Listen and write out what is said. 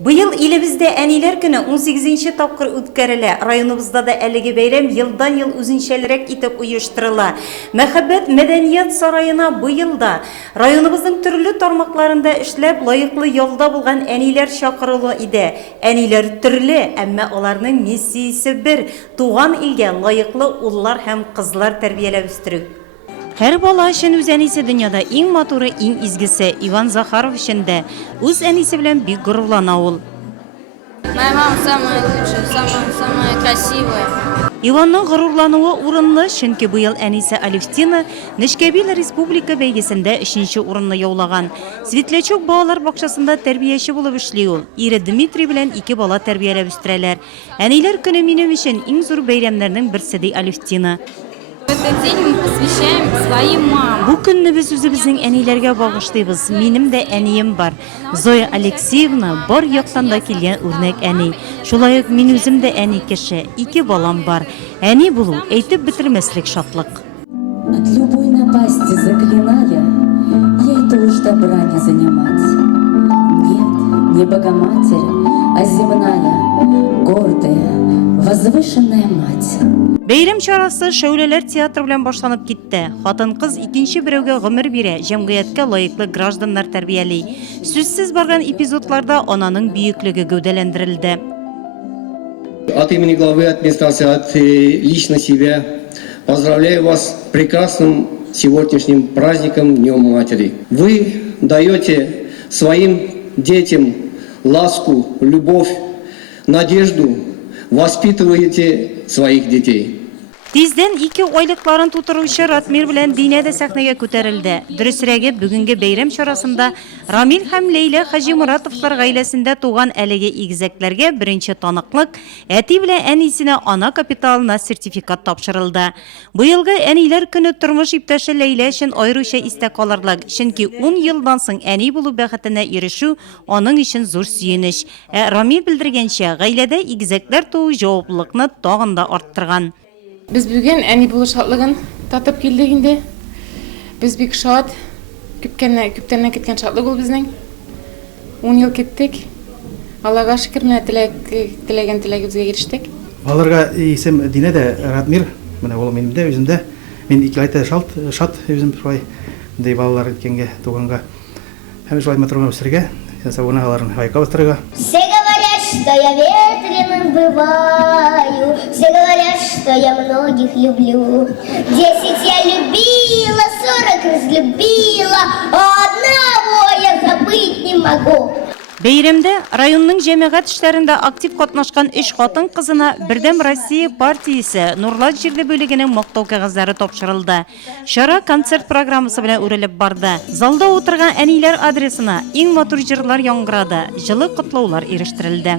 Быйыл илебездә әниләр көне 18-нче тапкыр үткәрелә. Районыбызда да әлеге бәйрәм елдан-ел үзенчәлерәк итеп оештырыла. Мәхәббәт мәдәният сараена быйыл да районыбызның төрле тармакларында эшләп лаеклы ялда булган әниләр чакырылу иде. Әниләр төрле, әмма аларның миссиясе бер: туган илгә лаеклы уллар һәм кызлар тәрбияләп үстерү. Һәр бала өчен үз әнисе дөньяда иң матуры, иң изгесе. Иван Захаров өчен дә үз әнисе белән бик горурлана ул. Моя мама самая лучшая, самая красивая. Иванның горурлануы урынлы, чөнки быел әнисе Алевтина Нечкәбил республика бәйгесендә 3нче урынны яулаган. Светлячок балалар бакчасында тәрбияче булып эшли ул. Ире Дмитрий белән 2 бала тәрбияләп үстерәләр. Әниләр көне минем өчен иң зур бәйрәмнәрнең берсе ди Алевтина. Этот день мы посвящаем своим мамам. Бу көнне без үзебезнең әниләргә багышлыйбыз. Минем дә әнием бар. Зоя Алексеевна бар яктан да килгән үрнәк әни. Шулай ук мин үзем дә әни кеше. 2 балам бар. Әни булу әйтеп бетермәслек шатлык. От любой напасти заклиная, ей то уж добра не занимать. Нет, не Богоматерь, а земная, гордая, возвышенная мать. Бәйрәм чарасы Шәүләләр театры белән башланып китте. Хатын-кыз икенче берәүгә гомер бирә, җәмгыятькә лаеклы гражданнар тәрбияли. Сүзсез барган эпизодларда ананың бөеклеге гәүдәләндерелде. От имени главы администрации, от лично себя поздравляю вас с прекрасным сегодняшним праздником Днем Матери. Вы даете своим детям ласку, любовь, надежду, воспитываете своих детей. Тиздән 2 айлыкларын тутыручы Ратмир белән Динә дә сәхнәгә күтәрелде. Дөресрәге, бүгенге бәйрәм чарасында Рамил һәм Лейла Хаҗимуратовлар гаиләсендә туган әлеге игезәкләргә беренче таныклык, әти белән әнисенә ана капиталына сертификат тапшырылды. Быелгы әниләр көне тормыш иптәше Лейла өчен аеруча истә калырлык, чөнки 10 елдан соң әни булу бәхетенә ирешү аның өчен зур сөенеч. Рамил белдергәнчә, гаиләдә игезәкләр туу җаваплылыкны тагын да арттырган. Biz bugün әни булу шатлыгын татып килдек инде. Без бик шат, күптән киткән шатлык ул безнең. 10 ел киттек. Аллага шөкер, менә теләгән теләгебезгә ирештек. Аларга исем Динә дә Ратмир, менә ул минем дә үземдә. Мин 2 айта шат үзем шулай дә балалар иткәнгә, туганга. Һәм шулай матурга үсәргә, сабына аларны хайка бастырга. Что я ветреным бываю, все говорят, что я многих люблю. 10 я любила, 40 разлюбила, а одного я забыть не могу. Бәйрәмдә районның җәмәгать эшләрендә актив катнашкан 3 хатын кызына Бердәм Россия партиясе Нурлат җирле бүлегенең мактау кәгазьләре тапшырылды. Шара концерт программасы белән үрелеп барды. Залда утырган әниләр адресына иң матур җырлар яңгырады, җылы котлаулар ирештерелде.